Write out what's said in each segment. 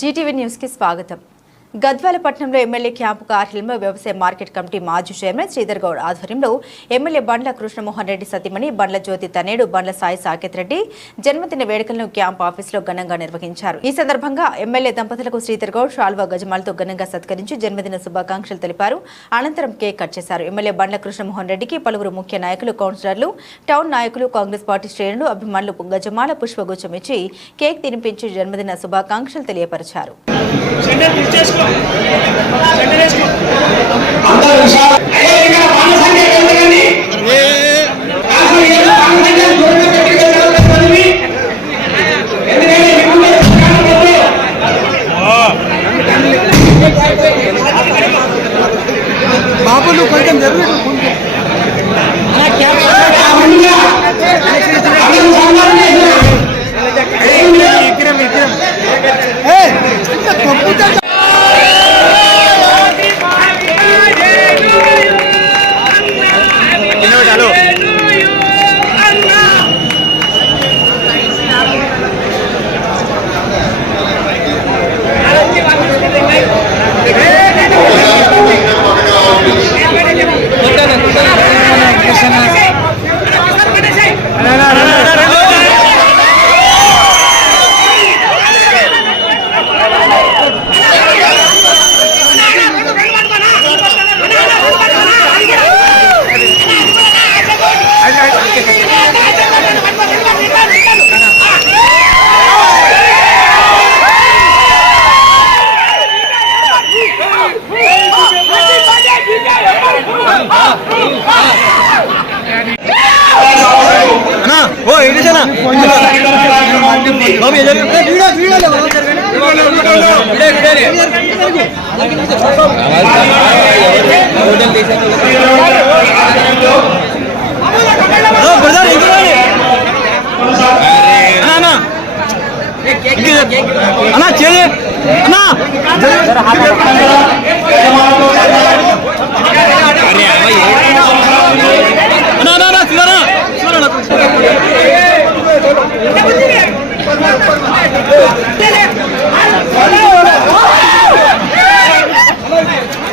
Zee TV news కి స్వాగతం. గద్వాల పట్టణంలో ఎమ్మెల్యే క్యాంపు కార్యాలయంలో వ్యవసాయ మార్కెట్ కమిటీ మాజీ చైర్మన్ శ్రీధర్ గౌడ్ ఆధ్వర్యంలో ఎమ్మెల్యే బండ్ల కృష్ణమోహన్ రెడ్డి సతీమణి బండ్ల జ్యోతి తనేడు బండ్ల సాయి సాకేత్ రెడ్డి జన్మదిన వేడుకలను క్యాంప్ ఆఫీసులో ఘనంగా నిర్వహించారు. ఈ సందర్భంగా ఎమ్మెల్యే దంపతులకు శ్రీధర్ గౌడ్ షాల్వా గజమాలతో ఘనంగా సత్కరించి జన్మదిన శుభాకాంక్షలు తెలిపారు. అనంతరం కేక్ కట్ చేశారు. ఎమ్మెల్యే బండ్ల కృష్ణమోహన్ రెడ్డికి పలువురు ముఖ్య నాయకులు, కౌన్సిలర్లు, టౌన్ నాయకులు, కాంగ్రెస్ పార్టీ శ్రేణులు, అభిమానులు గజమాల పుష్పగుచ్చం ఇచ్చి కేక్ తినిపించి జన్మదిన శుభాకాంక్షలు తెలియపరిచారు. బాబులు కొంచెం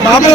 బాబు